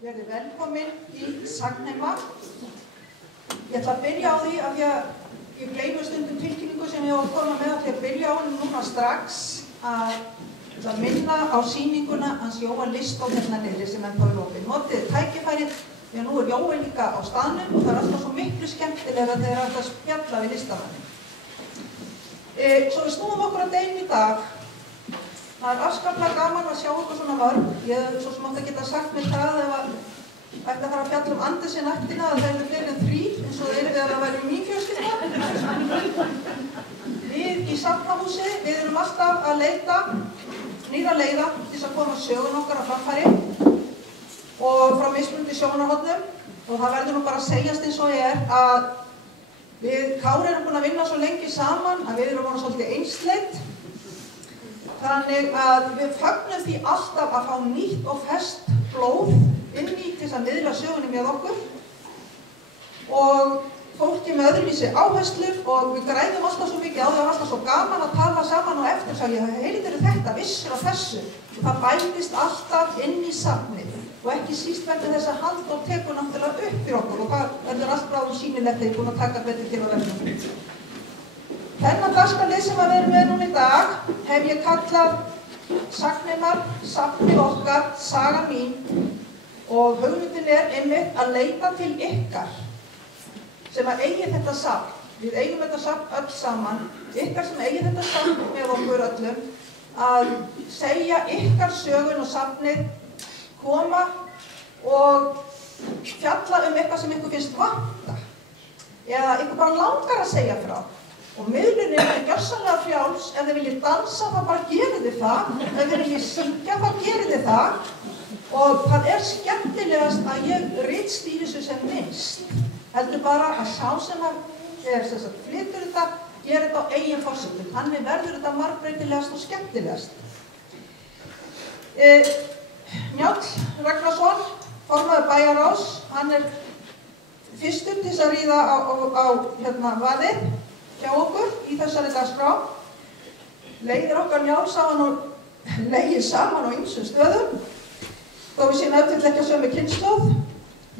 Verið velkomin í Sagnheima. Ég ætla að byrja á því af því að ég gleymi stundum tilkynningu sem ég á að koma með að byrja á henni núna strax að minna á sýninguna hans Jóhann Listó hérna niðri sem ennþá er opin. Notið tækifærið því að nú er Jói líka á staðnum og það er alltaf svo miklu skemmtilega þegar það er að spjalla við listamanni. Svo við snúum okkur að deginum í dag. Það er afskaplega gaman að sjá okkur svona mörg. Ég hef svo sem átt að geta sagt mér það ef að ætti að fara að fjalla Andersen-ættina að það eru fleiri en 3 eins og það eru þegar það væri mín fjölskylda. Við í Safnahúsi, við erum alltaf að leita nýra leiða til þess að koma sögun okkar á framfæri og frá mismunandi sjónarhornum og það verður nú bara að segjast eins og ég að við Kári erum búin að vinna svo lengi saman að við erum búin svolítið einsleit. Þannig að við fögnum því alltaf að fá nýtt og ferskt blóð inn í til þess að miðla sögunni með okkur og fólki með öðruvísi áherslur og við græðum alltaf svo mikið á því að það er alltaf svo gaman að tala saman og eftir og ég heyrðir þetta, vissir á þessu og það bætist alltaf inn í safnið og ekki síst vegna þess að Halldór tekur náttúrulega upp fyrir okkur og það verður allt bráðum sýnilegt þegar ég er búin að taka betur hér á verðinum. Þennan dagskrárlið sem við erum með núna í dag hef ég kallað Sagnheimar, safnið okkar, saga mín og hugmyndin er einmitt að leita til ykkar sem að eigi þetta safn. Við eigum þetta safn öll saman, ykkar sem eigi þetta safn með okkur öllum að segja ykkar sögun og safnið, koma og fjalla eitthvað sem ykkur finnst vanta eða ykkur bara langar að segja frá. Og miðlunin er gjörsamlega frjáls, ef þið viljið dansa þá bara gerið þið það, ef þið viljið syngja þá gerið þið það og það er skemmtilegast að ég ritstýri þessu sem minnst. Heldur bara að sá sem flytur þetta, gerir þetta á eigin forsendum. Þannig verður þetta margbreytilegast og skemmtilegast. Njáll Ragnarsson, formaður bæjarráðs, hann er fyrstur til að ríða á vaðið hjá okkur í þessari dagskrá. Leiðir okkar Njáll saman og leigir saman á ýmsum stöðum. Þó við séum eftir ekki að sömu kynslóð.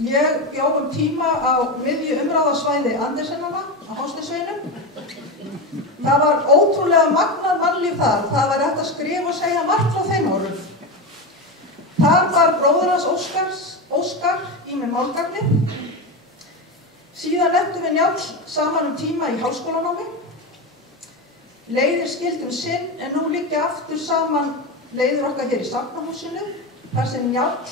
Ég bjó tíma á miðju umráðasvæði Andersenanna á Hásteinsveginum. Það var ótrúlega magnað mannlíf þar. Það var hægt að skrifa og segja margt frá þeim árum. Þar var bróðir hans Óskar í með málgagnið. Síðan lentum við Njáll saman tíma í háskólanámi. Leiðir skildum sinn en nú liggja aftur saman leiðir okkar hér í Safnahúsinu þar sem Njáll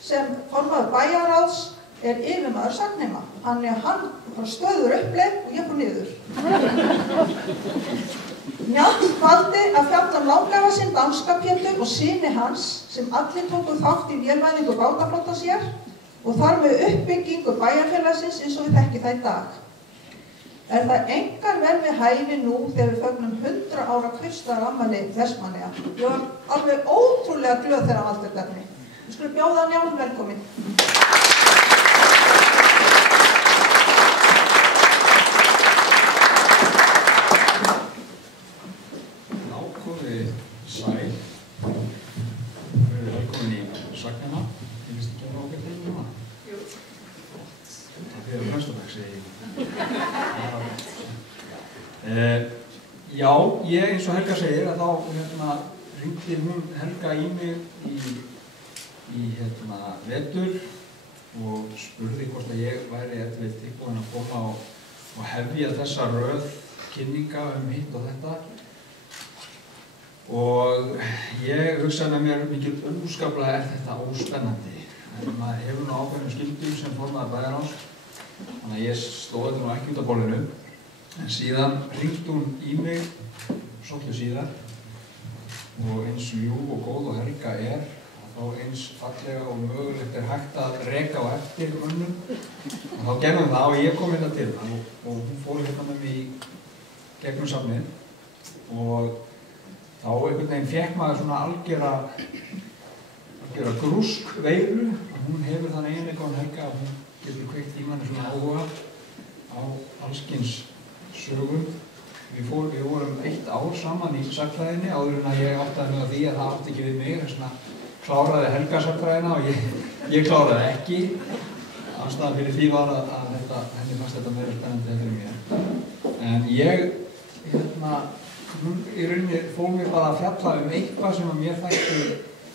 sem formaður bæjarráðs er yfirmaður Sagnheima. Þannig að hann var stöður uppleið og ég fór niður. Njáll valdi að fjalla langafa sinn danska Pétur og syni hans sem allir tóku þátt í vélvæðingu bátaflotans hér og þar með uppbyggingu bæjarfélagsins eins og við þekkjum það í dag. Er það engan vel við hæfi nú þegar við fögnum 100 ára kaupstaðarafmæli Vestmannaeyja. Ég var alveg ótrúlega glöð þegar hann valdi þetta. Við skulum bjóða Njáll velkomin. Komið sæl. Við erum velkomin í Sagnheima. Ég finnst ekki að ráka til núna. Jú. Það er næstadag, segi ég. Já, ég eins og Helga segir að þá hringdi hún Helga í mig í vetur og spurði hvort að ég væri tilbúin að koma og hefja þessa röð kynninga hitt og þetta. Og ég hugsaði með mér mikil óskaplega þetta óspennandi. En maður hefur nú ákveðnum skyldum sem formaður bæjarráðs. Þannig að ég stóð þetta nú ekki út af bollinu. En síðan hringdi hún í mig svolítið síðan og eins ljúf og góð og Helga þá eins fallega og mögulegt hægt að reka á eftir mönnum. Og þá gerðum það og ég kom hérna til það og hún fór hérna með mig í gegnum safnið og þá einhvern veginn fékk maður svona algjöra grúskveiru og hún hefur þann eiginleika hún Helga að hún getur kveikt í manni svona áhuga á allskyns sögum. Við vorum 1 ár saman í sagnfræðinni áður en að ég áttaði mig á því að það átti ekki við mig, þess vegna kláraði Helga-sagnfræðina og ég kláraði ekki. Ástæðan fyrir því var að henni fannst þetta meira spennandi en fyrir mér. En ég, í rauninni fól mér bara að fjalla eitthvað sem að mér þætti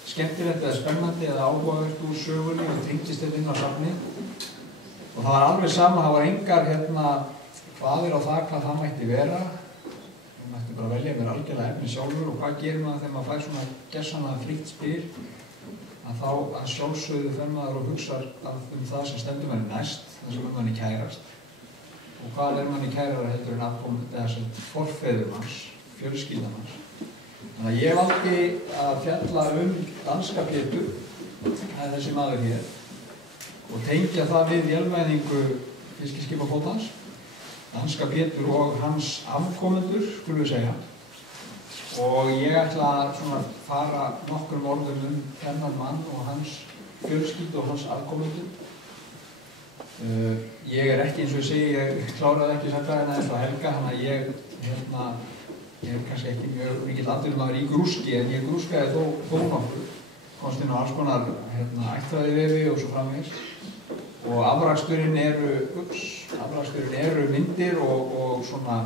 skemmtilegt eða spennandi eða áhugavert úr sögunni og tengdist þetta inn á safnið. Og það var alveg sama, það var engar hvaðir á það hvað það mætti vera. Ég mætti bara velja mér algjörlega efni sjálfur og hvað gerir maður þegar maður fær svona gersamlega frítt spil. Að þá að sjálfsögðu fer maður og hugsar það sem stendur manni næst, það sem manni kærast. Og hvað manni kærara heldur en afkomandi eða sem forfeður hans, fjölskyldan hans. Þannig að ég valdi að fjalla danska Pétur, það þessi maður hér, og tengja það við vélvæðingu fiskiskipaflotans, danska Pétur og hans afkomendur, skulum við segja. Og ég ætla að fara nokkrum orðum þennan mann og hans fjölskyldu og hans afkomendur. Ég ekki, eins og ég segi, ég kláraði ekki sagnfræðina eins og Helga, þannig að ég er kannski ekki mjög mikill atvinnumaður í grúski, en ég grúskaði þó nokkuð. Komst inn á alls konar ættfræðivefi og svo framvegis. Og afraksturinn eru myndir og svona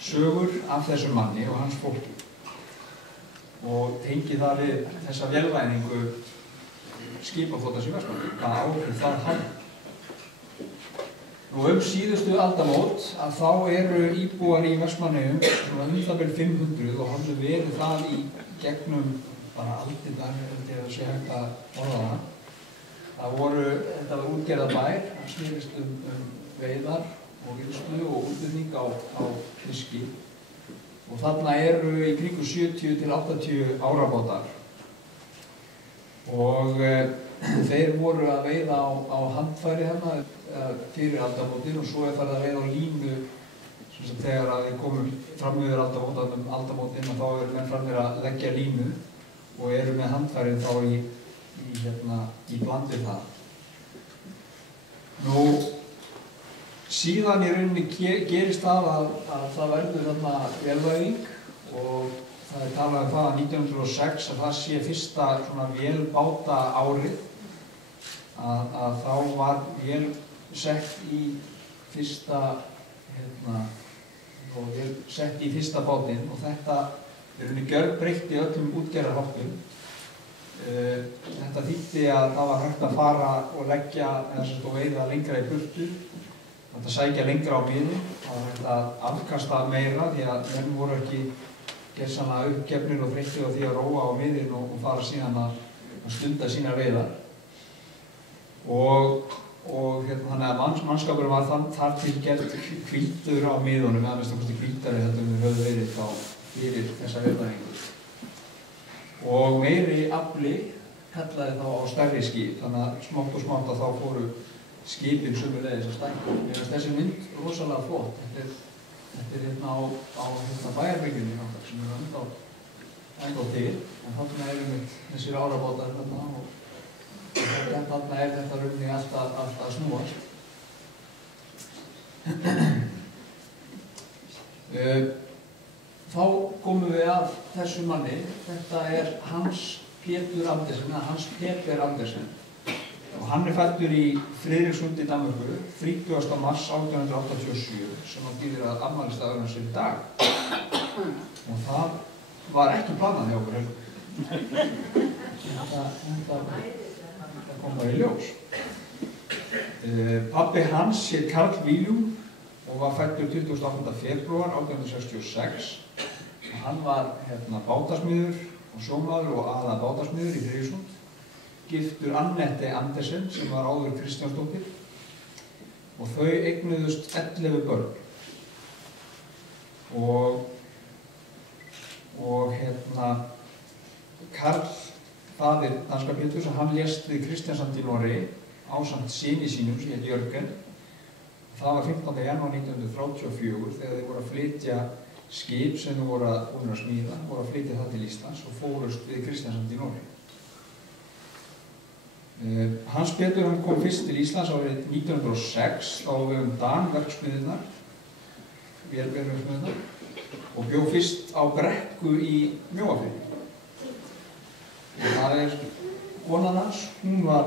sögur af þessum manni og hans fólki. Og tengi það við þessa vélvæðingu skipaflotans í Vestmannaeyjum, hvað áhrif það hafði. Nú síðustu aldamót að þá eru íbúar í Vestmannaeyjum svona það bil 500 og hafðu verið það í gegnum bara aldirnar, held ég að sé hægt að orða það. Þetta var útgerðarbær, það snerist veiðar og vinnslu og útflutning á fiski. Og þarna eru í kringum 70 til 80 árabátar. Og þeir voru að veiða á handfæri hérna fyrir aldamótin og svo farið að veiða á línu þegar að við komum fram yfir aldamótin og þá eru menn fram yfir að leggja línu og eru með handfærið þá í bland við það. Nú, síðan í rauninni gerist það að það verður þarna vélvæðing og það talað það að 1906 að það sé fyrsta svona vélbáta árið að þá var vél sett í fyrsta bátinn og þetta er rauninni gjörbreytti öllum útgerðarháttum. Þetta þýddi að það var hægt að fara og leggja og veiða lengra í burtu, þetta sækja lengra á miðin, það var hægt að afkasta meira því að menn voru ekki gersamlega uppgefnir og þreyttir á því að róa á miðin og fara síðan að stunda sína veiðar. Og þannig að mannskapurinn var þar til gert hvíldur á miðunum, eða mest okkur hvíldari þetta við höfum verið þá fyrir þessa veiðvæðingu. Og meiri afli kallaði þá á stærri skip, þannig að smátt og smátt að þá fóru skipin sömuleiðis að stækka. Mér finnst þessi mynd rosalega flott. Þetta er hérna á bæjarbyggjunni okkar sem eru ennþá til, en þarna eru þessir árabátar þarna og þarna er þetta rauninni alltaf að snúast. Þá komum við að þessu manni. Þetta er Hans Pétur Andersen, eða Hans Peter Andersen. Og hann er fæddur í Friðrikssund í Danmörku 30. mars 1887 sem hann býðir að afmælisdagurinn hans í dag. Og það var ekki planað hjá okkur heldur. Þetta kom bara í ljós. Pabbi hans hét Karl William og var fæddur 28. febrúar 1866. Hann var bátasmiður og sjómaður og aðal bátasmiður í Friðrikssund. Giftur Annette Andersen sem var áður Kristjánsdóttir og þau eignuðust 11 börn. Og Karl, faðir danska Péturs, hann lést við Kristiansand í Noregi ásamt syni sínum sem hét Jörgen. Það var 15. janúar 1934 þegar þeir voru að flytja skip sem þau voru að smíða, voru að flytja það til Íslands og fórust við Kristiansand í Noregi. Hans Pétur hann kom fyrst til Íslands árið 1906 þá við Danverksmiðjurnar, vélverksmiðjurnar og bjó fyrst á Brekku í Mjóafirði. Það konan hans, hún var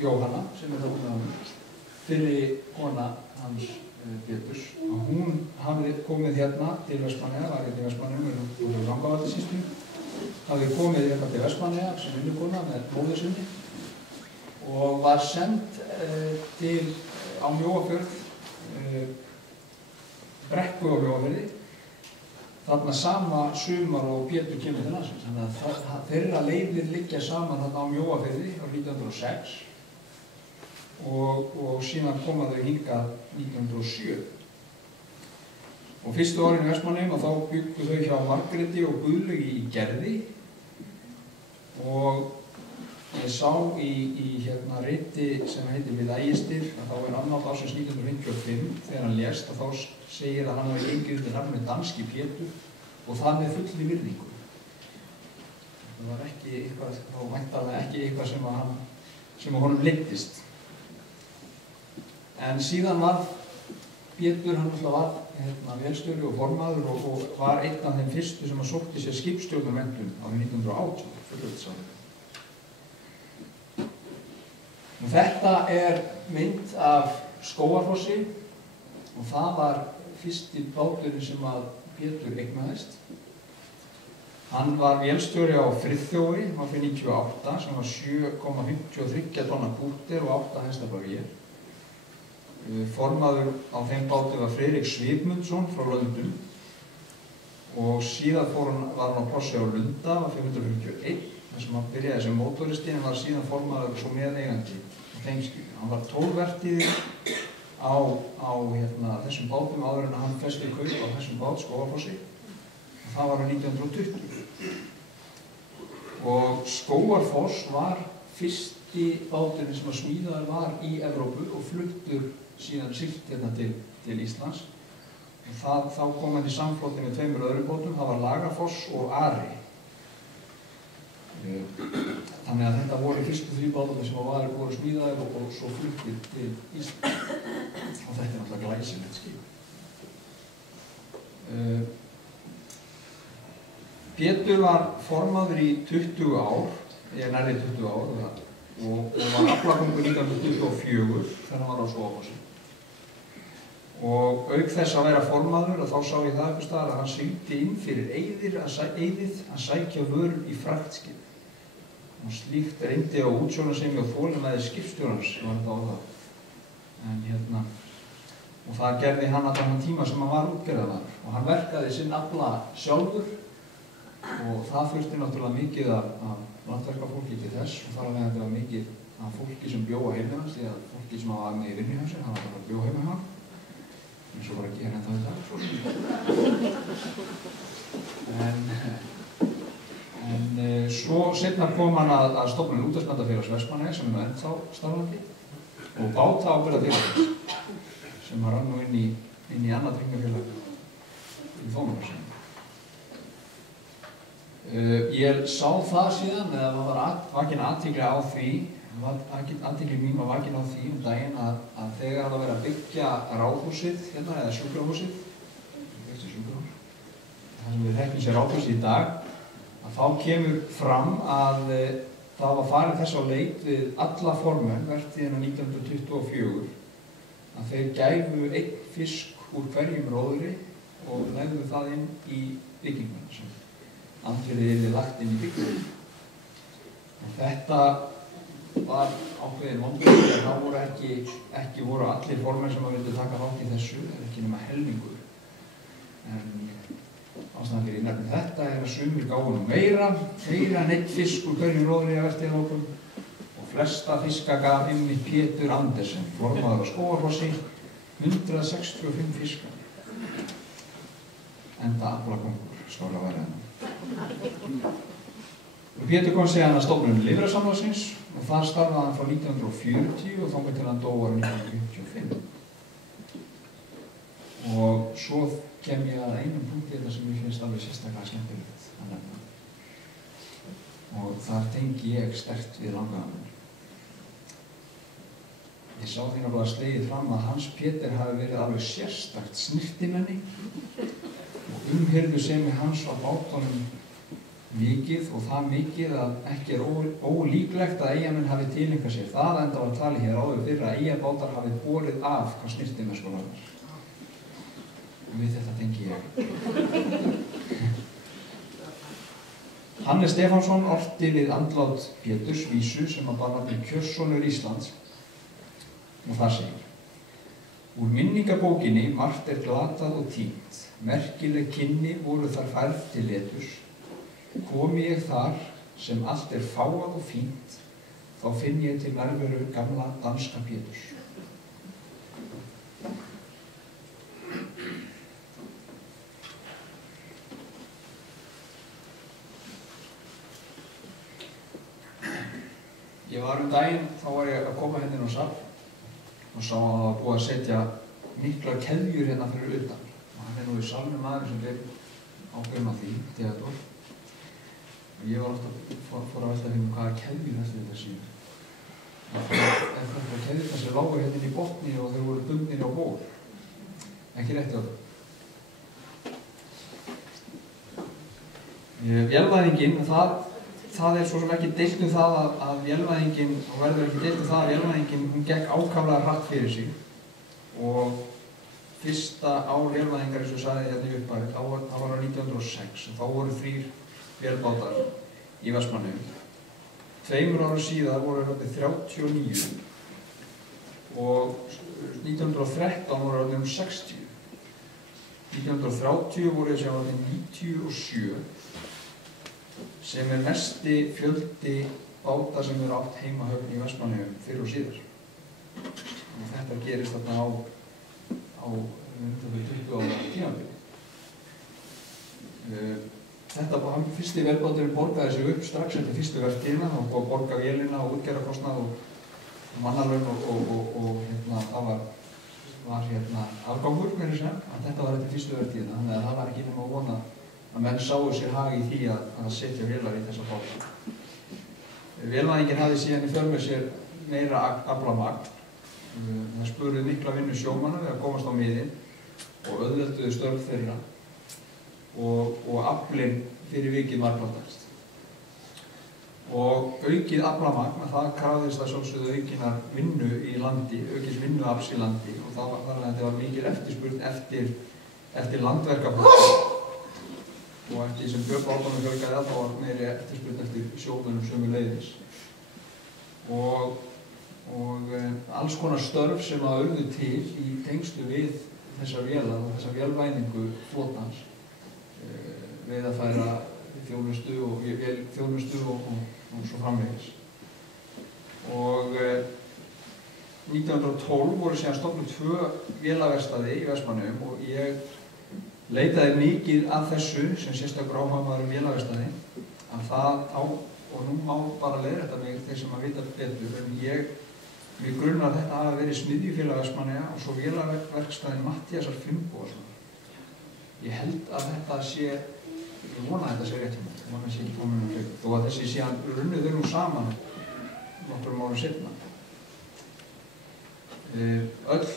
Jóhanna, sem það hún var fyrri kona hans Péturs, og hún hafði komið hérna til Vestmannaeyja, var hérna í Vestmannaeyjum úr Rangárvallasýslu, hafði komið hérna til Vestmannaeyja sem vinnukona með móður sinni og var send á Mjóafjörð, Brekku á Mjóafjörði, þarna sama sumar og Pétur kemur til landsins. Þannig að þeirra leiðir liggja saman þarna á Mjóafirði á 1906 og síðan koma þau hingað 1907. Og fyrstu árin í Vestmannaeyjum og þá byggu þau hjá Margréti og Guðlaugi í Gerði og ég sá í riti sem heitir Við ægistir að þá annátt ársins 1955 þegar hann lést og þá segir að hann hafi gengið undir nafni Danski Pétur og það með fullri virðingu. Það var ekki eitthvað, þá væntanlega ekki eitthvað sem honum leiddist. En síðan var Pétur, hann alltaf var vélstjóri og formaður og var einn af þeim fyrstu sem sótti sér skipstjórnarmenntun árið 1918, fullveldisárið. Þetta er mynd af Skógarfossi og það var fyrsti báturinn sem að Pétur eignaðist. Hann var vélstjóri á Friðþjófi, hann var fyrir 98, sem var 7,53 tonna kúter og 8 hestafla vél. Formaður á þeim báti var Friðrik Svipmundsson frá Löndum og síðan var hann á plássi á Lunda, var 541, þar sem hann byrjaði sem mótoristi en var síðan formaður svo meðeigandi á þeim skipi. Hann var 12 vertíðir á þessum bátum áður en hann festi kaup á þessum bát, Skógarfossi, og það var á 1920. Og Skógarfoss var fyrsti báturinn sem að smíðaður var í Evrópu og fluttur síðan siglt hérna til Íslands. Þá kom hann í samfloti með 2 öðrum bátum, það var Lagarfoss og Ari. Þannig að þetta voru fyrstu 3 bátarnir sem voru smíðaðir og svo fluttir til Íslands. Og þetta er náttúrulega glæsilegt skip. Pétur var formaður í 20 ár, nærri 20 ár, og var aflakongur 1924 þegar hann var á Skógarfossi. Og auk þess að vera formaður þá sá ég það einhvers staðar að hann sigldi inn fyrir Eiðið að sækja vörur í fraktskip. Og slíkt reyndi á útsjónarsemi og þolinmæði skipstjórans, var þetta orðað. Og það gerði hann að þann tíma sem hann var útgerðarmaður. Og hann verkaði sinn afla sjálfur og það þurfti náttúrulega mikið af landverkafólki til þess og þar alveg þetta var mikið af fólki sem bjó á heimili hans því að fólki sem var með í vinnu hjá sér, hann var bara að bjó heima hjá hann. eins og var að gera þetta í dag. En svo seinna kom hann að stofnun Útvegsbændafélags Vestmannaeyja sem er ennþá starfandi og bátaábyrgðafélags sem rann nú inn í annað tryggingafélag í Þórunnarsinni. Ég sá það síðan, eða það var vakin athygli á því, athygli mín var vakin á því daginn að þegar það verið að byggja ráðhúsið hérna, eða sjúkrahúsið, það sem við þekkjum sér ráðhúsið í dag, að þá kemur fram að það var farið þess á leit við alla formenn vertíðina 1924 að þeir gæfu einn fisk úr hverjum róðri og legðu það inn í bygginguna sem andvirðið yrði lagt inn í bygginguna. Þetta var ákveðin vonbrigði að það voru ekki voru allir formenn sem vildu taka þátt í þessu, ekki nema helmingur. En ástæðan fyrir nefnum þetta er að sumir gáfu nú meira en einn fisk úr hverjum róðri að vertíðahópum og flesta fiska gaf einmitt Pétur Andersen, formaður á Skógarfossi, 165 fiskar. Enda aflakongur, skóla væri hennar. Pétur kom síðan að stofnun Lifrarsamlagsins og þar starfaði hann frá 1940 og þangað til hann dó árið 1955. Og svo kem ég að einum punkti þetta sem ég finnst alveg sérstaklega skemmtilegt að nefna. Og þar tengi ég sterkt við langafann. Ég sá því náttúrulega slegið fram að Hans Pétur hafi verið alveg sérstakt snyrtimenni og umhirðusemi hans á bátunum mikið og það mikið að ekki ólíklegt að Eyjamenn hafi tileinkað sér það, enda var talið hér áður fyrr að Eyjabátar hafi borið af hvað snyrti með skólanar. Og við þetta tengi ég. Hannes Stefánsson orti við andlát Péturs vísu sem að bar nafnið Kjörssonur Íslands og það segir: Úr minningabókinni margt glatað og týnt, merkileg kynni voru þar færð til leturs. Komi ég þar sem allt fágað og fínt, þá finn ég til nærveru gamla danska Péturs. Ég var daginn, þá var ég að koma hérna inn á safn og sá að það var búið að setja miklar keðjur hérna fyrir utan. Og hann nú í salnum maður sem er ákveðinn á því, Theodor. Og ég var ofta fór að velta fyrir hvaða keðjur þetta séu. Eitthvað keðjur þessi lágu hérna inn í botni og þau voru bundnir á ból. Ekki rétt, Theodor. Vélvæðingin, það svo sem ekki deilt það að vélvæðingin, og verður ekki deilt það að vélvæðingin, hún gekk ákaflega hratt fyrir sig. Og fyrsta ár vélvæðingar, eins og sagði hérna í upphafi, það var á 1906 og þá voru 3 vélbátar í Vestmannaeyjum. 2 árum síðar voru þetta 39 og 1913 voru þetta 60. 1930 voru þessi ára 97 sem mesti fjöldi báta sem átt heimahöfn í Vestmannaeyjum fyrr og síðar. Og þetta gerist þarna á 20 ára tímabili. Þetta fyrsti vélbáturinn borgaði sig upp strax eftir fyrstu vertíðina. Það var búið að borga vélina og útgerðarkostnað og mannalaun og það var afgangur meira að segja. Þetta var eftir fyrstu vertíðina, þannig að það var ekki nema að vona að menn sáu sér hag í því að setja vélar í þessa báta. Vélvæðingin hafði síðan í för með sér meira aflamagn. Það spurði mikla vinnu sjómanna við að komast á miðin og auðvelduðu störf þeirra og aflinn fyrir vikið margfaldaðist. Og aukið aflamagn, það krafðist að sjálfsögðu aukinar vinnu í landi, aukins vinnuafls í landi og þar að þetta var mikil eftirspurn eftir landverkafólki. Og eftir því sem bátunum fjölgaði þá var meiri eftirspurn eftir sjómönnum sömuleiðis. Og alls konar störf sem að urðu til í tengslu við þessar vélar og þessa vélvæðingu flotans, veiðarfæra, þjónustu og svo framvegis. Og 1912 voru síðan stofnuð 2 vélaverkstæði í Vestmannaeyjum og ég leitaði mikið að þessu sem sérstakur áhugamaður vélaverkstæði og nú má bara leiðrétta mig þeir sem að vita betur en mig grunnar að þetta hafi verið Smiðjufélag Vestmannaeyja og svo vélaverkstæðin Matthíasar Finnbogasonar. Ég held að þetta sé, ég vona að þetta sé rétt hjá mér, ég vona að það sé ekki komin um þau, þó að þessi síðan runnu þau nú saman nokkrum árum seinna. Öll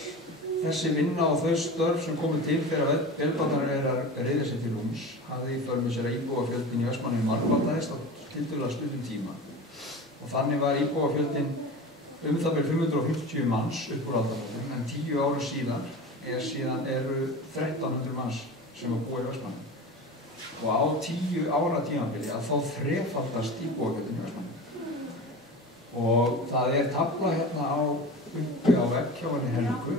þessi vinna og þau störf sem komu til fyrir að vélbátarnir að reiða sér til rúms hafði í för með sér að íbúafjöldin í Vestmannaeyjum margfaldaðist á tiltölulega stuttum tíma. Og þannig var íbúafjöldin það bil 550 manns upp úr aldarfjörðum, en 10 árum síðan eru 1300 manns sem að búa í Vestmannaeyjum. Og á 10 ára tímabili að þá þrefaldast íbúafjöldin í Vestmannaeyjum. Og það tafla hérna uppi á vegg hjá henni Helgu,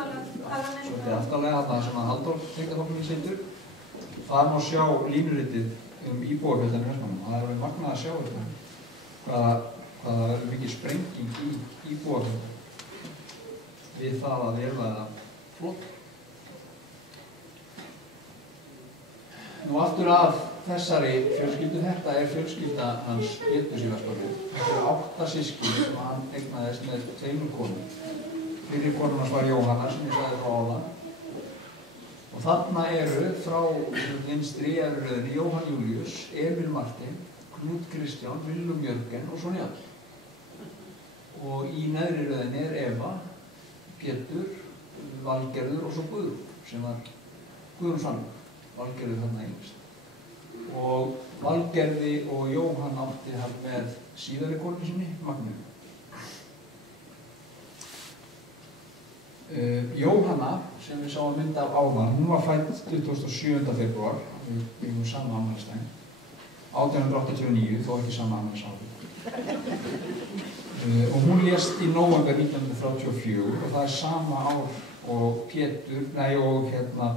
svolítið aftarlega þarna sem að Halldór tengdafólk mín situr. Þar má sjá línuritið íbúafjöldan í Vestmannaeyjum. Það alveg magnað að sjá þetta, hvað það verður mikið sprenging í íbúafjöldan við það að vélvæða flott. Nú aftur að þessari fjölskyldu, þetta fjölskylda hans Péturs í Vestmannaeyjum. Þetta 8 systkini sem hann eignaðist með 2 konum. Fyrri konum hans var Jóhanna sem ég sagði frá áðan. Og þarna frá vinstri röðinni Jóhann Júlíus, Emil Martin, Knut Kristján, Willum Jörgen og svo Njáll. Og í neðri röðinni Eva, Pétur, Valgerður og svo Guðrún, sem var Guðrún Sannur, Valgerður þarna yngst. og Valgerði og Jóhann átti hann með síðari konu sinni, Magnu. Jóhanna, sem við sáum mynd af áðan, hún var fædd 27. febrúar, við byggum sama afmælisdaginn, 1889, þó ekki sama afmælisári. Og hún lést í nóvember 1934 og það er sama ár og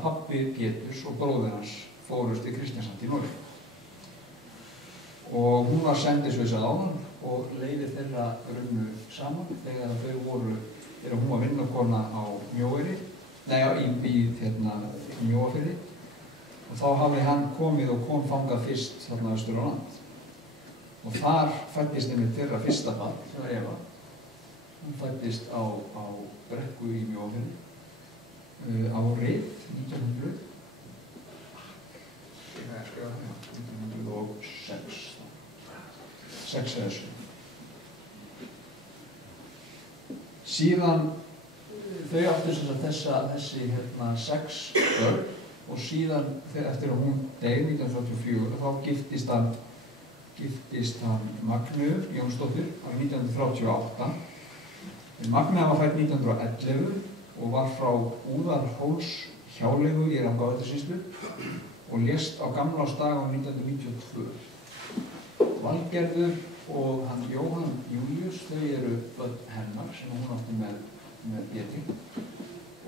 pabbi Péturs og bróðir hans fórust í Kristiansand í Noregi. Og hún var sendisvisað áðan og leiðir þeirra runnu saman þegar hún var vinnukona á Mjóeyri, í Mjóafirði, og þá hafði hann komið og kom þangað fyrst þarna austur á land. Og þar fæddist henni þeirra fyrsta barn, það var Eva. Hún fæddist á Brekku í Mjóafirði árið 1906 eða 7. Síðan þau áttu þessi 6 börn og síðan eftir að hún deyr 1934 þá giftist hann Magnu Jónsdóttur árið 1938. Magna var fædd 1911 og var frá Úðarhólshjáleigu í Rangárvallasýslu og lést á gamlársdag á 1992. Valgerður og hann Jóhann Júlíus, þau eru börn hennar sem hún átti með Pétri.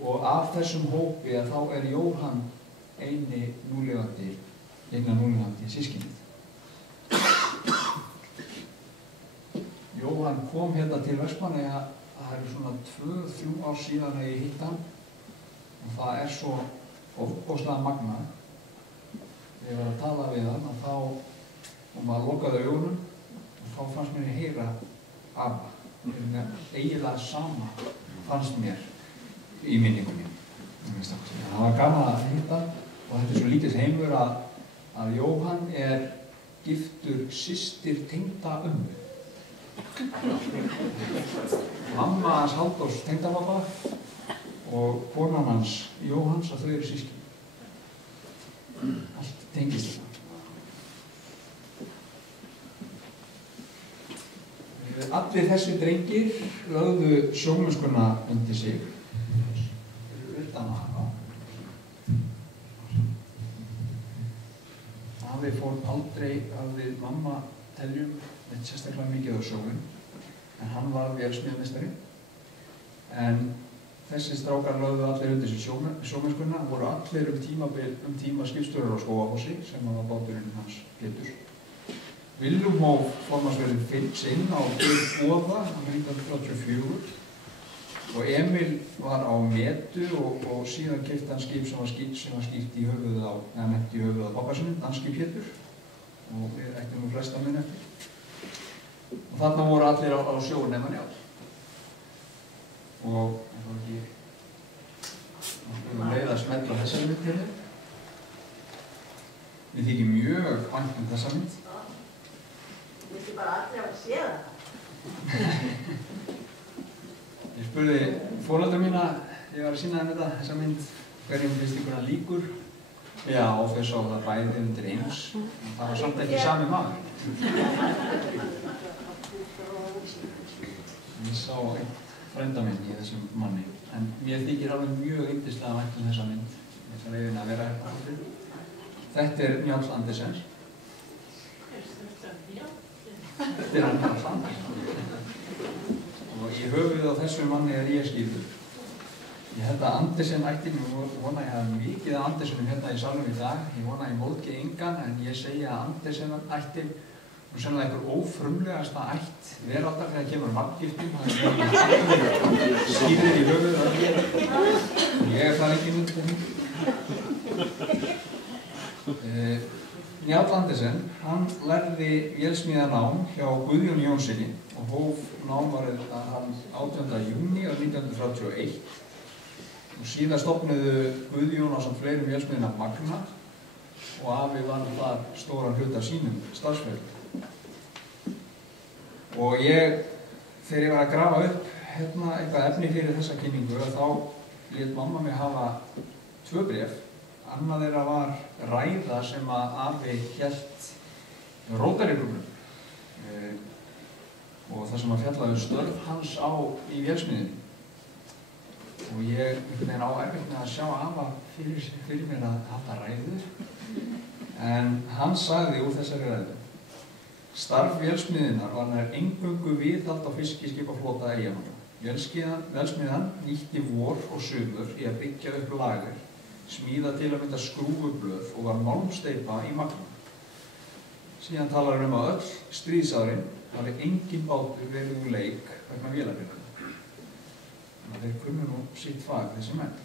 Og af þessum hópi þá er Jóhann eina núlifandi systkinið. Jóhann kom hérna til Vestmannaeyja, það eru svona 2-3 ár síðan að ég hitt hann og það er svo ofboðslega magnað. Þegar ég var að tala við hann og maður lokaði augunum og þá fannst mér að heyra Abba. Eiginlega sama fannst mér í minningunni. Það var gaman að hitta og þetta er svo lítið heimur að Jóhann er giftur systir tengda ömmu. Mamma hans Halldórs tengdapabba og konan hans Jóhanns að þau eru systkini. Allt tengist þetta. Allir þessi drengir lögðu sjómennskuna undir sig. Utan að hafa. Afi fór aldrei hafði mamma teljum eitt sérstaklega mikið á sjóinn, en hann var vélsmíðameistari. En þessi strákar lögðu allir undir sig sjómennskuna, voru allir tíma skipstjórar á Skógafossi, sem var báturinn hans Péturs. Willum hóf formannsverðið Finns inn á Bóða 1934 og Emil var á Metu og síðan keypti hann skip sem var skýrt í höfuðið á pabba sinni, danski Pétur, og við ættum nú flesta minn eftir. Og þarna voru allir á sjó nema Njáll. Og það var ekki leið að smella þessari mynd hérna. Mér þykir mjög vænt þessa mynd. Þú vilti bara aldrei að sé það. Ég spurði foreldra mína, ég var að sýna þeim þessa mynd, hverjum finnst ykkur hann líkur? Já, þau sá það bæði undir eins, en það var samt ekki sami maður. Ég sá einn frænda minn í þessum manni, en mér þykir alveg mjög yndislega vænt þessa mynd. Ég ætla að reyna að vera hérna aftur. Þetta er Njáll Andersen. Þetta er hann Njáll Andersen. Og í höfuðið á þessu manni er ég skýrður. Ég held að Andersen ætti, ég vona að ég hafa mikið af Andersenum hérna í salnum í dag. Ég vona að ég móðgi engan, en ég segja að Andersen ætti sennilega einhver ófrumlegasta ætt veraldar þegar kemur nafngiftum. Það er skýrður í höfuðið á ég. Ég er það ekki myndið. Njáll Andersen, hann lærði vélsmíðanám hjá Guðjóni Jónssoni og hóf námárið 18. júní 1931 og síðan stofnuðu Guðjón ásamt fleirum vélsmiðina Magna og afi var þar stóran hluta af sínum starfsferli. Og þegar ég var að grafa upp hérna eitthvað efni fyrir þessa kynningu þá lét mamma mig hafa 2 bréf annað þeirra var ræða sem að afi hélt Rótarýklúbbnum og það sem að fjallaði störf hans í vélsmiðjunni. Og ég einhvern veginn á erfitt með að sjá afa fyrir mér að halda ræðu, en hann sagði úr þessari ræðu: starf vélsmiðjunnar var nær eingöngu viðhald á fiskiskipaflota Eyjamanna. Vélsmiðjan nýtti vor og sumur í að byggja upp lager, smíða til að mynda skrúfublöð og var málmsteypa í magna. Síðan talar hann að öll stríðsárin hafi engin bátur verið úr leik vegna vélabilanna. Þannig að þeir kunnu nú sitt fag, þessi menn.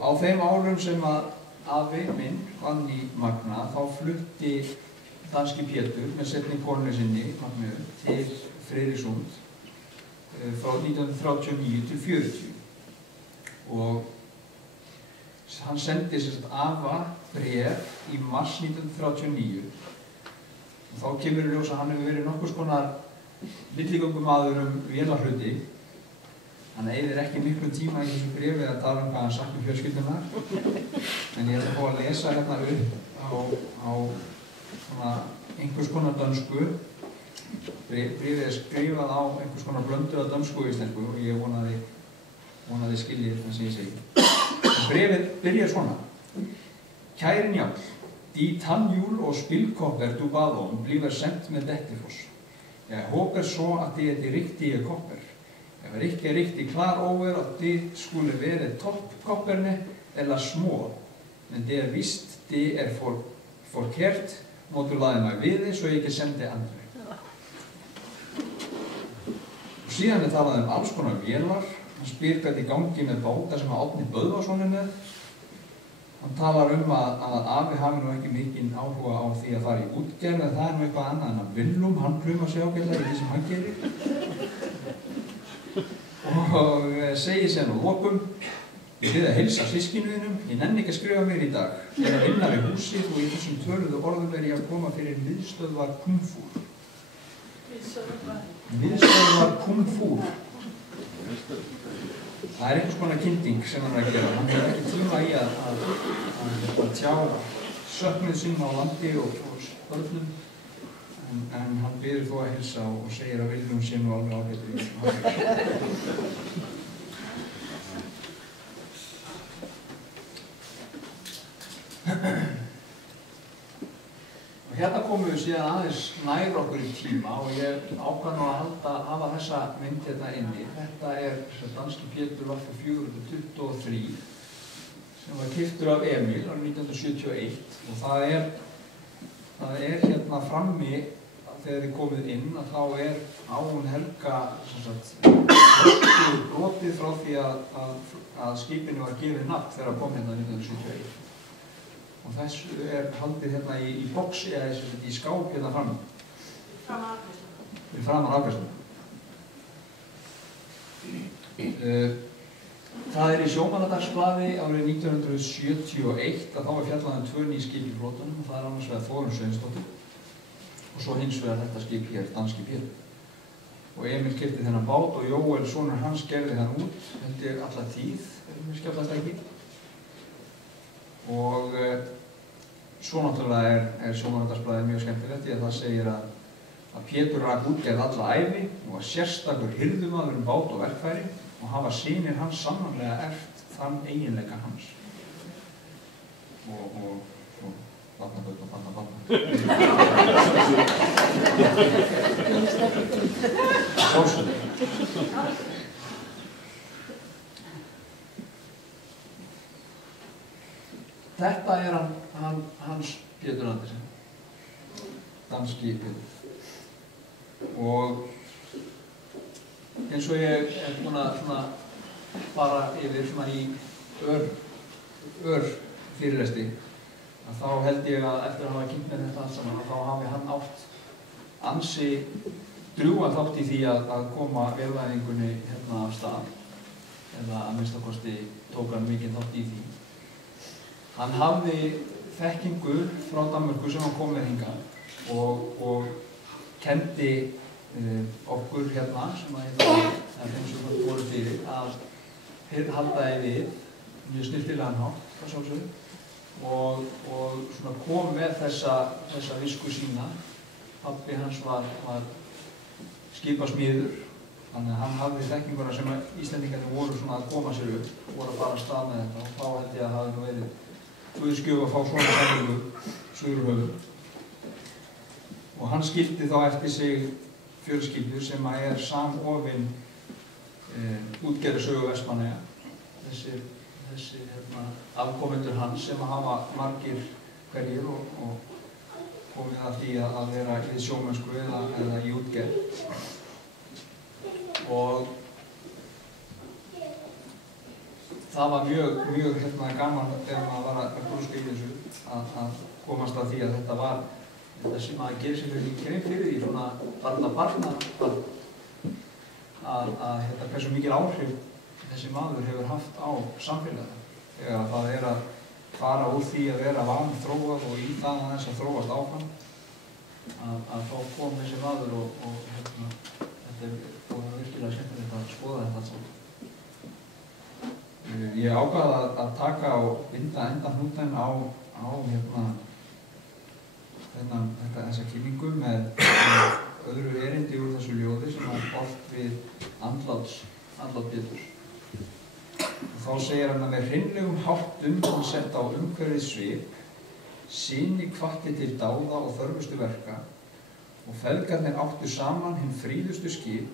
Á þeim árum sem að afi minn vann í Magna, þá flutti danski Pétur með seinni konu sinni, Magneu, til Freyrisund frá 1939 til 40. Og hann sendi afa bréf í mars 1939 og þá kemur í ljós að hann hefur verið nokkurs konar milligöngumaður vélarhluti. Hann eyðir ekki miklu tíma í þessu bréfi að tala hvað hann sagt fjölskyldunar, en ég ætla að fá að lesa hérna upp á einhvers konar dönsku. Bréfið skrifað á einhvers konar blöndu af dönsku og íslensku og ég vonaði skiljið það sem ég segi. Bréfið byrjar svona: Kære Njáll, de tandhjul og spilkopper du bad om bliver sendt med Dettifoss. Jeg håber så at det de rigtige kopper. Jeg var ikke rigtig klar over at det skulle være toppkopperne eller små, men det vist det forkert, må du lade mig vide, så jeg ikke sende andre. Og síðan talað alls konar vélar. Hann spyr hvernig gangi með báta sem að Árni Böðvarsson með. Hann talar að afi hafi nú ekki mikinn áhuga á því að fara í útgerð, en það nú eitthvað annað en að Willum, hann pluma sig ágætlega í því sem hann gerir. Og segir sér nú lokum: ég bið að heilsa systkinuðinum, ég nenni ekki að skrifa mér í dag. Ég að vinna við húsið og í þessum töluðu orðum ég að koma fyrir miðstöðvar Kungfúr. Miðstöðvar Kungfúr. Það einhvers konar kynding sem hann að gera. Hann hefur ekki tíma í að tjá söknuð sinn á landi og börnum, en hann biður þó að heilsa og segir að Willum sé nú alveg ágætur í þessum hafði. Og hérna komum við síðan aðeins nær okkur í tíma og ég ákvað nú að hafa þessa mynd hérna inni. Þetta danski Pétur var frá 423 sem var keyptur af Emil árið 1971 og það er hérna frammi þegar þið komið inn að þá á hún Helga brotið frá því að skipinu var gefið nafn þegar kom hérna 1971. Og þessu haldið hérna í boxi eða í skáp hérna frammi. Framan afgreiðsluna. Það í Sjómannadagsblaði árið 1971 að þá var fjallað tvö ný skip í flotanum og það annars vegar Þórunn Sveinsdóttir og svo hins vegar þetta skip hér, danski Pétur. Og Emil keypti þennan bát og Jóel, sonur hans, gerði hann út, held ég alla tíð, mér skjáttast ekki. Og svo náttúrulega Sjómannadagsblaðið mjög skemmtilegt því að það segir að Pétur rak útgerð alla ævi og að sérstakur hirðumaður bát og verkfæri og hafa synir hans sannarlega erft þann eiginleika hans. Og svo barnabörn og barnabörn. Sjálfsögðu. Þetta hans Pétur Andersen, danski Pétur. Og eins og ég búinn að fara yfir í fyrirlesti, að þá held ég að eftir að hafa kynnt með þetta allt saman, að þá hafi hann átt ansi drjúgan þátt í því að koma vélvæðingunni hérna af stað, eða að minnstakosti tók hann mikinn þátt í því. Hann hafði þekkingu frá Danmörku sem hann kom með hingað og kenndi okkur hérna sem að þeim sem það voru fyrir að halda við mjög snyrtilegan hátt, það sjálfsögðu, og svona kom með þessa visku sína. Pabbi hans var skipasmiður, þannig að hann hafði þekkinguna sem Íslendingarnir voru svona að koma sér upp, voru að fara af stað með þetta, og þá held ég að það hafi nú verið guðsgjöf að fá svona samlingu suður höfum. Og hann skildi þá eftir sig fjölskyldu sem er samofin útgerðarsögu Vestmannaeyja. Þessi afkomendur hans sem hafa margir hverjir og komið að því að vera í sjómennsku eða í útgerð. Og það var mjög gaman þegar maður var að grúska í þessu að komast að því að þetta var þessi maður gerir sér grein fyrir því svona barna að hversu mikil áhrif þessi maður hefur haft á samfélagið þegar það er að fara úr því að vera vanþróað og í það að þess að þróast áfram að þá kom þessi maður og þetta er virkilega skemmtilegt að skoða þetta allt saman. Ég ákvað að taka og binda endahnútinn á þessa kynningu með öðru erindi úr þessu ljóði sem er ort við andlát Péturs. Þá segir hann að með hreinlegum háttum hann sett á umhverfið svip, syni hvatti til dáða og þörfustu verka og feðgarnir áttu saman hinn fríðustu skip,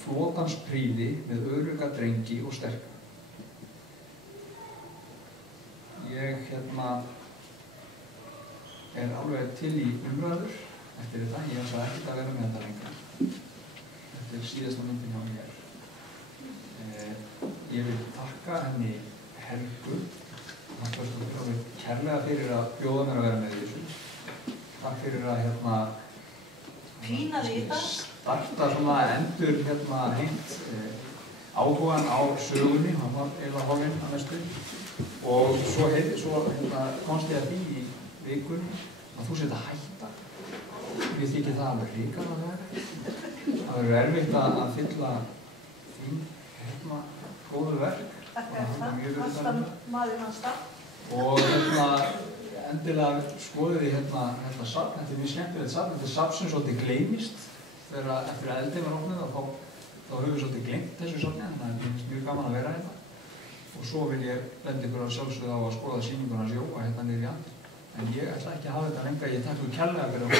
flotans prýði með örugga drengi og sterka. Ég er alveg til í umræður eftir þetta. Ég ætla ekkert að vera með þetta lengra. Þetta er síðasta myndin hjá mér. Ég vil þakka henni Helgu. Þakka kærlega fyrir að bjóða mér að vera með í þessu. Takk fyrir að pína því þetta. Starta svona endur hengt áhugan á sögunni. Hann var eiginlega hálfinn að mestu. Og svo komst ég að því í vikunni að þú sett að hætta. Við þykir það alveg hrikalega verið. Það verður erfitt að fylla þín góðu verk. Alltaf maður hans það. Og endilega skoðið þið þetta safn. Þetta er mjög skemmtilegt safn. Þetta er safn sem svolítið gleymist. Þegar eftir að eldin var opnuð þá höfum við svolítið gleymt þessu safni. Þannig að það er mjög gaman að vera hérna. Og svo vil ég benda ykkur að sjálfsögðu á að skoða sýninguna hans Jóa hérna niður í Andri. En ég ætla ekki að hafa þetta lengra. Ég takk kærlega fyrir að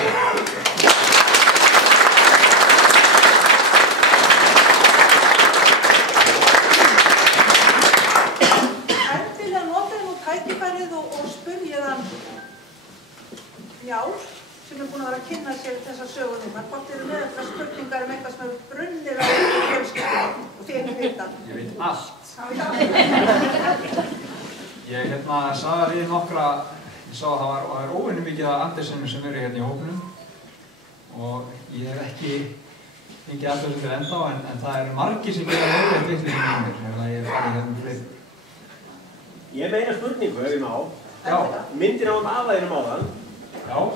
endilega notaði nú tækifærið og spurði hann Njál sem er búin að vera að kynna sér þessa sögunum. Hvort eru með eitthvað spurningar eitthvað sem hefur brunnið á fjölskyldunum og fyrir vita? Ég veit allt. Ég sagði við nokkra, ég sá að það var óvenju mikið af Andersenum sem eru hérna í hópnum og ég hef ekki fengið alltaf sem til enda á en það eru margir sem gera lögulegt vitleysið með mér ef ég farið hérna fleiri. Ég hef eina spurningu ef ég má. Já. Myndin á aðlæðinum áðan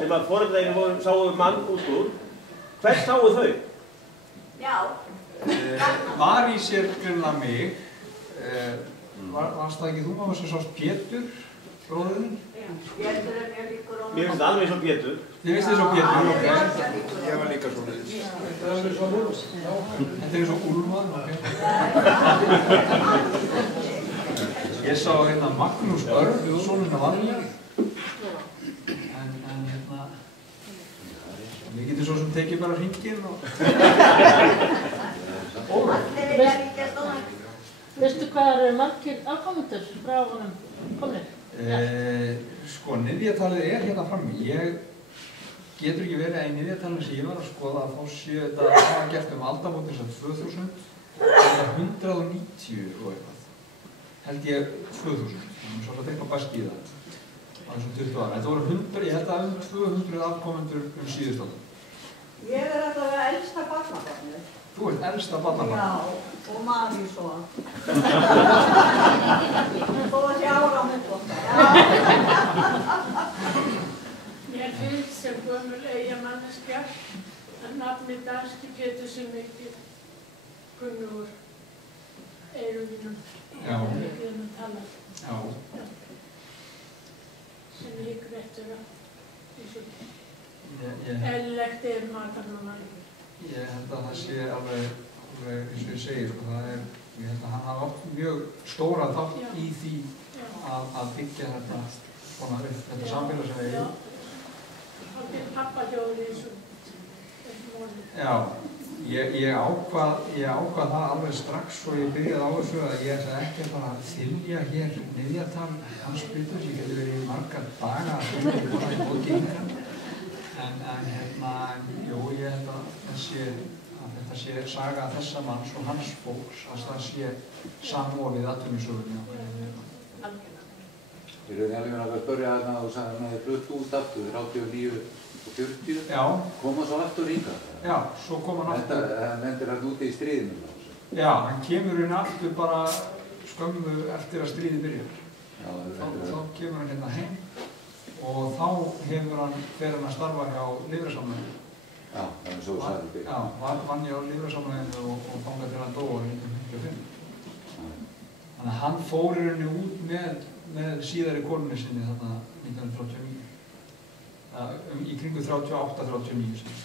sem að foreldræðinu sáu mann út úr. Hvers sáu þau? Já. Var í sér grunna mig. Varst það ekki þú maður sem sást Pétur, bróðurinn? Pétur er mjög líkur honum. Mér finnst það alveg eins og Pétur. Þið finnst eins og Pétur, ok. Ég var líka svona. Þetta er eins og Úlfar. Þetta er eins og Úlfar, ok. Ég sá Magnús Örn, soninn af Valja. Við getum svo sem tekið bara hringinn og... Allir vilja líka stóna. Veistu hvað eru margir afkomendur frá honum komnir? Sko, niðjatalið er hérna frammi. Ég getur ekki verið að í niðjatalið sem ég var að skoða að þá séu þetta að hafa gert aldamótin sem 2000 eða 190 og eitthvað. Held ég 2000, þannig svo að þetta eitthvað bæst í það á þessum 20 ára. Þetta voru 100, ég held að 200 afkomendur síðustáðum. Ég er alltaf elsta barnabarnið. Þú ert elsta barnabarnið? Já, og Maríu svo. Þó að sé áramót okkar. Mér finnst sem gömul eyjamanneskja að nafni danski Pétur sem ekki kunnugur. eyrum mínum. Já. Við erum að tala. Já. Sem ég hyggur eftir að þessu Ég eðlilegt er matarnáma. Ég held að það sé alveg eins og ég segi, sko, ég held að hann hafa oft mjög stóra þátt í því að byggja þetta svona upp, þetta samfélag sem við erum. Það er pappahjóður eins og móli. Já, ég ákvað það alveg strax og ég byrjaði á þessu að ég ætla ekki að fara að þylja hér Niðjatal hans Péturs, ég geti verið í marga daga að þylja bara í bókinni. En jú, ég held að þetta sé saga þessa manns og hans fólks, að það sé samofið atvinnusögunni. Ég rauði alveg að spyrja þarna og sagði að hann hefði flutt út aftur 89 og 40. Já. Koma svo aftur hingað. Já, svo kom hann aftur. Hann endur hann úti í stríðinu. Já, hann kemur inn aftur bara skömmu eftir að stríði byrjar. Já, þá kemur hann hérna heim. Og þá fer hann að starfa hjá Lýðræðissamlaginu. Já, það er svo sagði byrja. Já, vann ég á Lýðræðissamlaginu og þangað til hann dó árið 1955. Þannig að hann fór í rauninni út með síðari konunni sinni þarna 1939. Í kringu 38-39 sinni.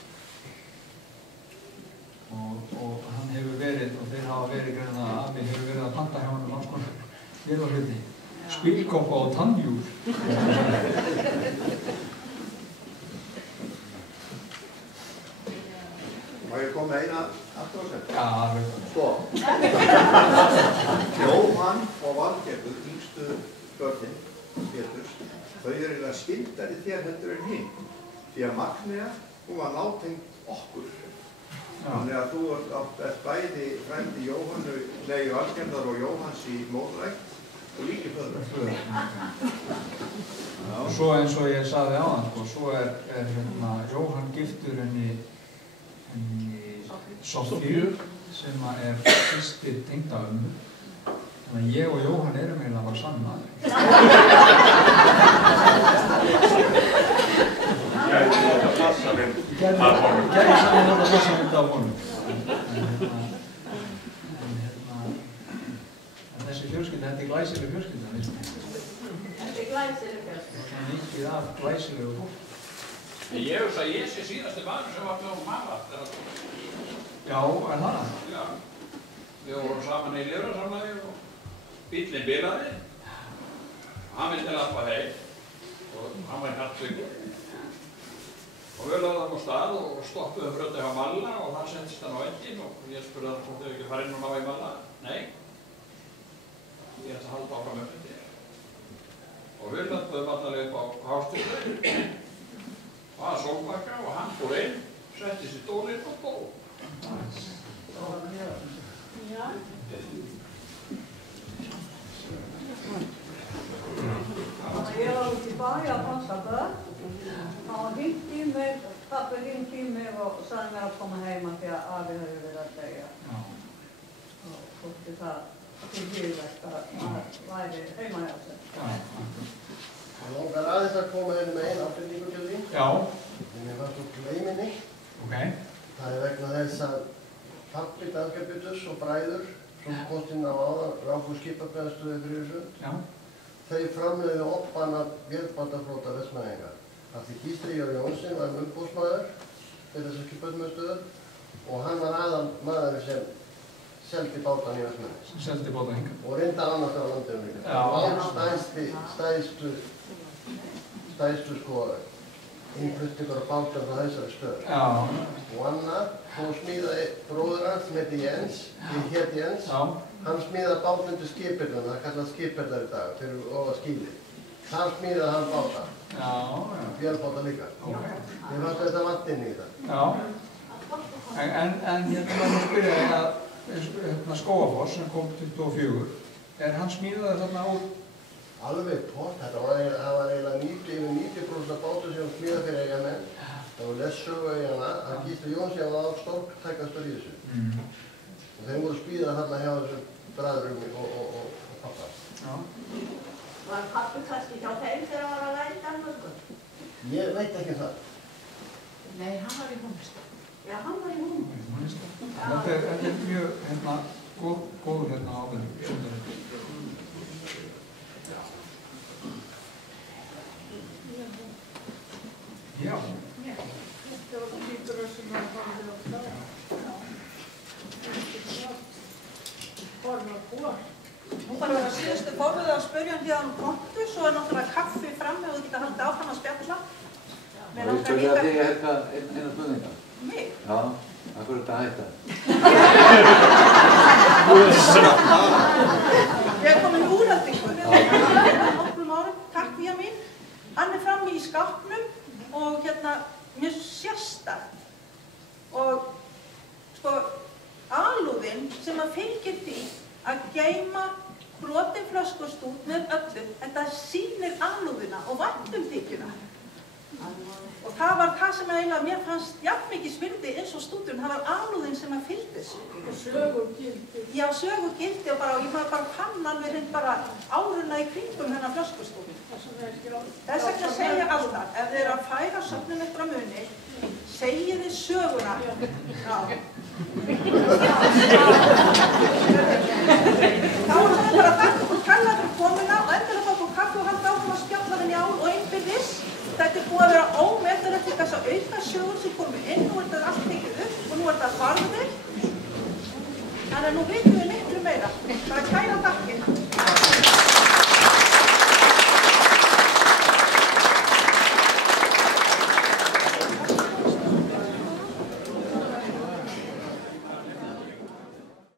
Og hann hefur verið, og þeir hafa verið greina að Afi hefur verið að panta hjá hann alls konar vélarhluti. Spilkoppa og tannhjúr. Má ég koma með eina afturhaldssett? Já, alveg. Sko. Jóhann og Valgerður, yngstu börnin, Péturs, þau eru eiginlega skyldari þér heldur en hinn. Því að Magnea, hún var nátengt okkur. Þannig að þú ert bæði frændi Valgerðar og Jóhanns í móðurækt. Og líka föður. Og svo eins og ég sagði áðan, sko, svo Jóhann giftur henni Sofíu sem er systir tengdaömmu. Þannig að ég og Jóhann erum eiginlega bara sami maður. Gæti þetta passa mynd af honum? Gæti þetta passa mynd af honum. Þessi fjölskylda, þetta er glæsileg fjölskylda, veist þið? Þetta er glæsileg fjölskylda. Það er mikið af glæsilegu fólk. Ég hugsa að ég sé síðasti maður sem var með honum hafa. Já, er það? Já. Við vorum saman í Lýðræðissamlagi og bíllinn bilaði. Hann vildi lappa heim og hann var í Hartvíkur. Og við lögðum á stað og stoppuðum bröndi hjá Malla og það settist hann á vegginn og ég spurði hann hvort þau ekki fara inn og ná í Malla. Nei. Ég ætla að halda áfram með þetta. Og við löpum allavega upp á Hástíðu og að Sólbakka og hann fór inn, settist í stólinn og dó. Já. Ég var út í bæ að passa börn. Hann hringdi í mig, pabbi hringdi í mig og sagði mér að koma heima því að Afi hefði verið að deyja. Og þótti það til hýrlegt að væri heima hjá sér. Ég langar aðeins að koma inn með eina ábyrningu til því. Já. Mér var svo gleyminni. Það er vegna þess að pabbi Danska Péturs og bræður sem komst inn á áðan ráku skipabræðstöðu Friðsund. Þau framleiðu oppanna vélbátaflota Vestmannaeyinga. Af því Gísli Jónsson var umboðsmaður fyrir þessar skipabræðstöður og hann var aðalmaðurinn sem seldi bátan í Vestmannaeyjum. Sem seldi bátan hingað. Og reyndar annars á landinu líka. Það var stæðstu sko innflutningur og bátar frá þessari stöð. Og annar, hún smíðaði bróður hans sem hét Jens, hann smíðaði bát undir skipirðuna, það kallast skipirðar í dag, fyrir ofan skýli. Þar smíðaði hann báta. Vélbáta líka. Ég fannst þetta vant inn í það. En ég vil að spyrja að Skógafoss sem kom 24, hann smíðaði þarna á? Alveg pott, það var eiginlega yfir 90% af bátur sem smíðaði fyrir eigamenn. Það var lesssögu eigana að Gísli Jónsson var stórtækastur í þessu. Og þeim voru smíðað þarna hjá þessum bræðurum og pappa. Var pappi kannski hjá þeim þegar hann var að læra í Danmörku? Ég veit ekki það. Nei, hann var í Húnstad. Já, hann var í Húnstad. Þetta er mjög, góður hérna ábyrgur. Já. Þetta var líkur sem að horfið á þá. Horfið á hvor. Nú bara vera síðustu forðið að spyrja hérna kontu, svo náttúrulega kaffi frammi og þú geta haldið áfram að spjalla. Og ég spyrja þig Helga eina spurninga. Mig? Já, af hverju þetta hætta? Ég er komin í úrhaldingu nokkrum árum, takk Vía mín. Hann er frammi í skápnum og hérna mjög sérstakt. Og sko, alúðin sem að fylgir því að geyma brotin flöskustút með öllu, þetta sýnir alúðina og væntumþykjuna. Og það var það sem eiginlega mér fannst jafnmikið virði eins og stúdurinn, það var alúðin sem að fylgdi þessu. Og sögugildi. Já, sögugildi og ég bara fann alveg hreint bara áruna í kringum hennar flöskustút. Þess vegna segja alltaf, ef þið eru að færa söfnum eftir að muni, segið þið söguna. Já. Þá er það bara þakka ykkur kærlega fyrir komuna og endilega fá ykkur kaffi og halda áfram að spjalla við njál og innbyrðis. Þetta er búið að vera ómetanlegt til þess að auka sögur sem komið inn, nú er þetta allt tekið upp og nú er þetta varðið. Þannig að nú vitum við miklu meira. Það er kæra þakkir.